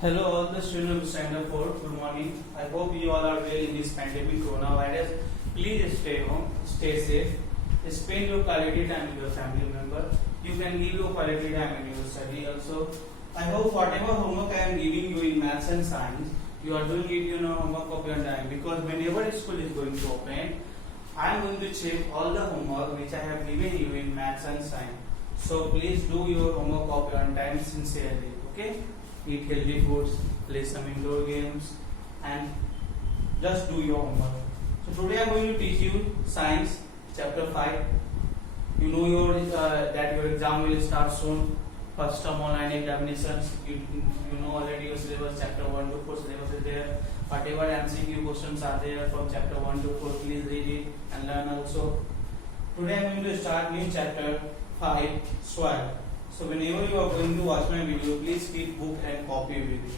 Hello, all the students of Standard 4. Good morning. I hope you all are well in this pandemic coronavirus. Please stay home, stay safe. Spend your quality time with your family member. You can give your quality time in your study also. I hope whatever homework I am giving you in maths and science, you are doing it homework of your time, because whenever school is going to open, I am going to check all the homework which I have given you in maths and science. So please do your homework of your time sincerely. Okay? Eat healthy foods, play some indoor games, and just do your homework. So today I am going to teach you science chapter 5. You know that your exam will start soon. First term online examinations. You know already your syllabus, chapter 1 to 4 syllabus is there. Whatever MCQ questions are there from chapter 1 to 4, please read it and learn also. Today I am going to start new chapter 5, soil. So whenever you are going to watch my video, please keep book and copy with you.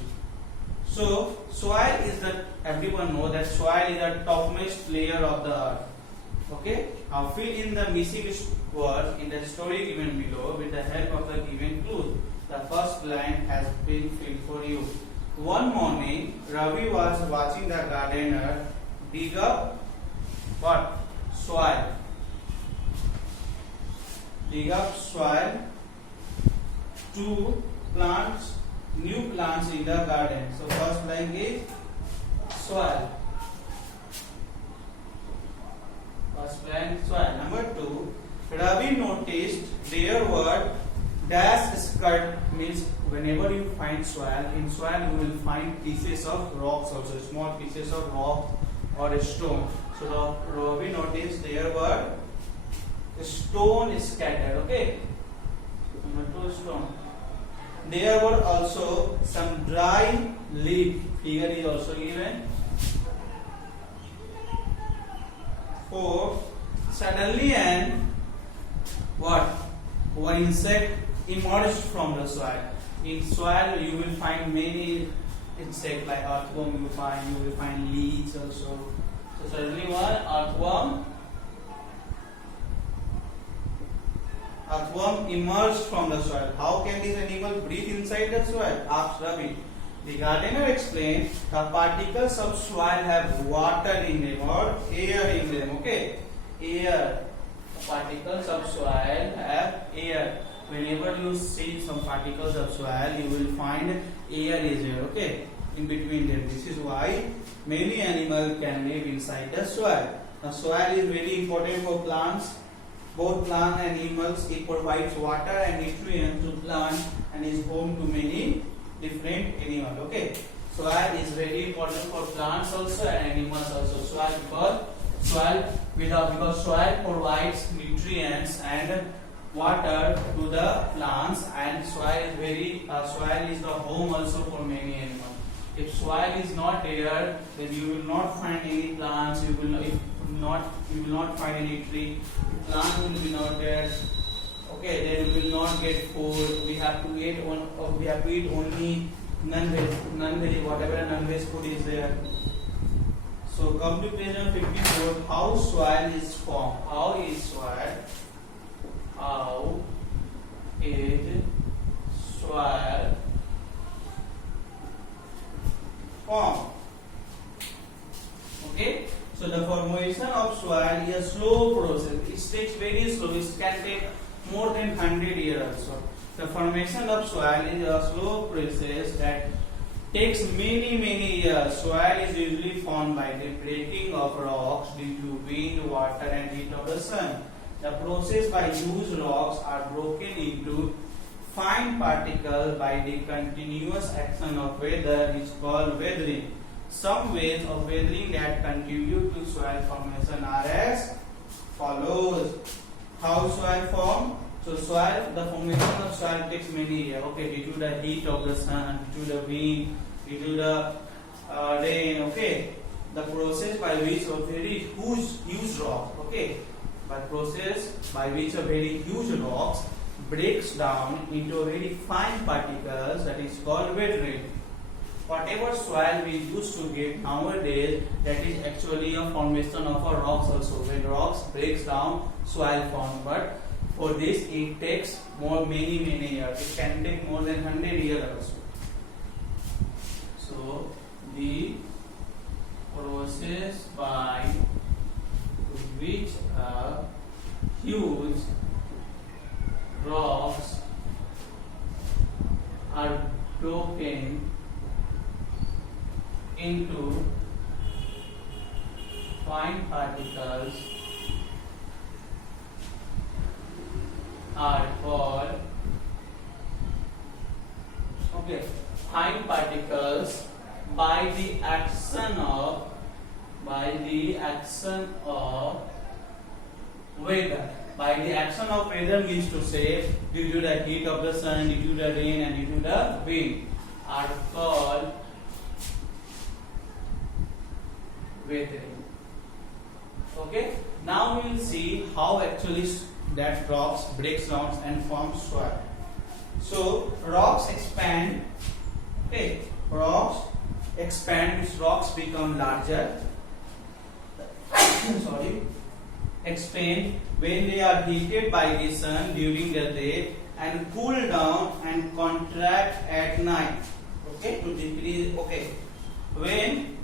So soil is everyone know that soil is the topmost layer of the earth. Okay. Now fill in the missing words in the story given below with the help of the given clues. The first line has been filled for you. One morning, Ravi was watching the gardener dig up what? Soil. Dig up soil to plant new plants in the garden. So first line is soil. First line soil. Number 2, Ravi noticed there were dash skirt, means whenever you find soil, in soil you will find pieces of rocks also, small pieces of rock or a stone. So Ravi noticed there were stone scattered. Okay. Number 2, stone. There were also some dry leaf. Figure is also given. 4. Suddenly one insect emerged from the soil. In soil you will find many insects like earthworm. You will find leaves also. So suddenly one earthworm emerged from the soil. How can this animal breathe inside the soil? Asked Ravi. The gardener explained the particles of soil have water in them or air in them. Okay, air. The particles of soil have air. Whenever you see some particles of soil, you will find air is there. Okay, in between them. This is why many animals can live inside the soil. The soil is very important for plants. Both plant and animals, it provides water and nutrients to plant and is home to many different animals. Okay, soil is very important for plants also and animals also. Because soil provides nutrients and water to the plants, and soil is the home also for many animals. If soil is not there, then you will not find any plants. You will not find any tree. Plant will be not there. Okay, then we will not get food. We have to eat only non-veg, whatever non-veg food is there. So come to page 54. How soil is formed? How is soil formed? Okay. So the formation of soil is a slow process. It takes very slow. It can take more than 100 years also. The formation of soil is a slow process that takes many years. Soil is usually formed by the breaking of rocks due to wind, water, and heat of the sun. The process by which rocks are broken into fine particles by the continuous action of weather is called weathering. Some ways of weathering that contribute to soil formation are as follows. How soil form? So the formation of soil takes many years. Okay, due to the heat of the sun, due to the wind, due to the rain. Okay, the process by which a very huge rock. Okay, process by which a very huge rocks breaks down into very fine particles, that is called weathering. Whatever soil we used to get nowadays, that is actually a formation of a rocks also. When rocks breaks down, soil forms. But for this, it takes many years. It can take more than 100 years also. So the process by which huge rocks are broken into fine particles are called fine particles by the action of weather. By the action of weather means to say due to the heat of the sun, due to the rain, and due to the wind are called weathering. Okay. Now we will see how actually that rocks breaks down and forms soil. So rocks expand. Okay. Rocks expand. Means rocks become larger. Sorry. Expand when they are heated by the sun during the day and cool down and contract at night. Okay, to decrease. Okay, when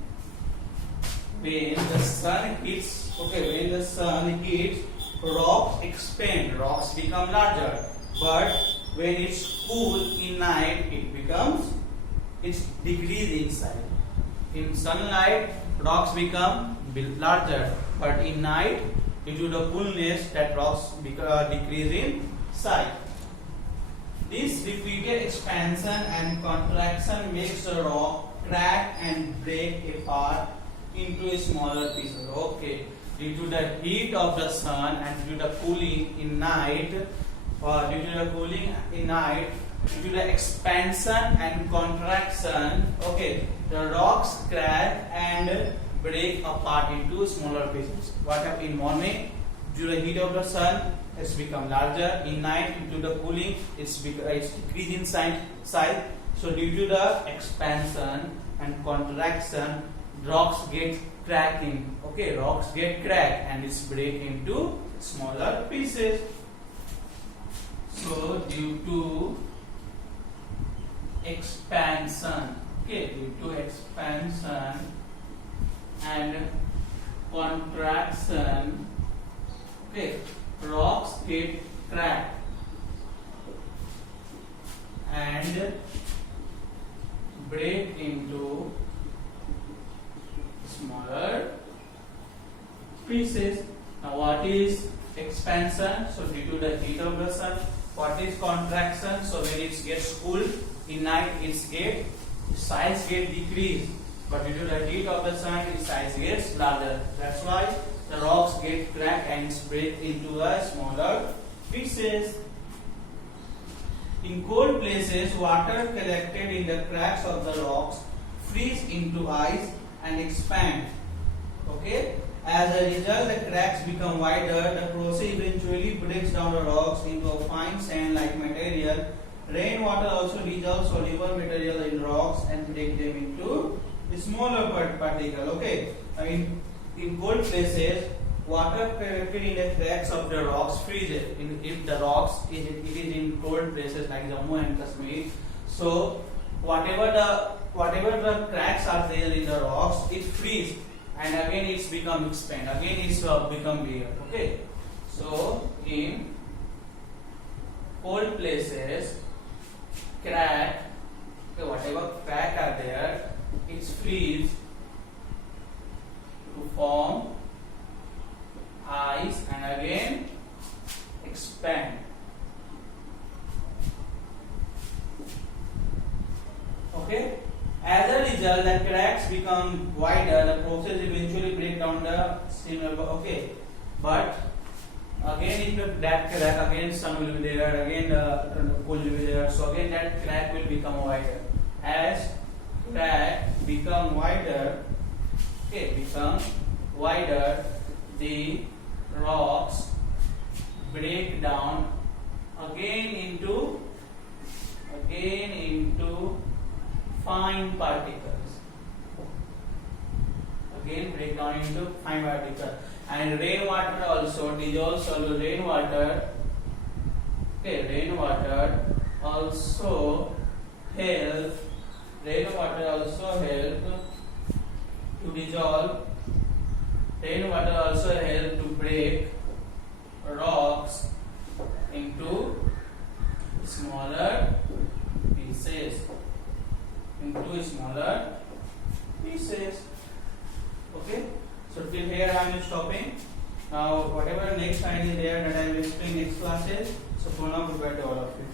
the sun hits. Okay, when the sun hits, rocks expand. Rocks become larger. But when it's cool in night, it's decrease in size. In sunlight, rocks become larger, but in night, due to the coolness, that rocks decrease in size. This repeated expansion and contraction makes the rock crack and break apart into smaller pieces. Okay, due to the heat of the sun and due to the cooling in night, due to the expansion and contraction, okay, the rocks crack and break apart into smaller pieces. What happens in morning? Due to the heat of the sun, it's become larger. In night, due to the cooling, it's decreased in size. So due to the expansion and contraction, rocks get cracking. Okay, rocks get cracked and it's break into smaller pieces. So due to expansion, okay, due to expansion and contraction, okay, rocks get cracked and break into smaller pieces. Now what is expansion? So due to the heat of the sun. What is contraction? So when it gets cool in night, size get decreased, but due to the heat of the sun, its size gets larger. That's why the rocks get cracked and break into a smaller pieces. In cold places, water collected in the cracks of the rocks freeze into ice and expand. Okay. As a result, the cracks become wider. The process eventually breaks down the rocks into a fine sand-like material. Rainwater also dissolves soluble material in rocks and break them into smaller particles. Okay. In cold places, water collected in the cracks of the rocks freezes. If the rocks it is in cold places like Jammu and Kashmir, so whatever the cracks are there in the rocks, it freezes. And again it's become expand. Again it's become bigger. Okay. So in cold places, whatever crack are there, it's freeze to form ice and again expand. Okay. As a result, the cracks become wider. The process eventually break down the similar. Okay, but again, if that crack, again sun will be there, again the cool will be there. So again, that crack will become wider. As crack become wider, the rocks break down again into fine particles. Again break down into fine particles. And rainwater also dissolves solid rainwater. Okay, rainwater also help Rainwater also help to break rocks into smaller pieces. Okay. So till here I am stopping. Now whatever next line is there that I will explain next classes. So for now, goodbye to all of you.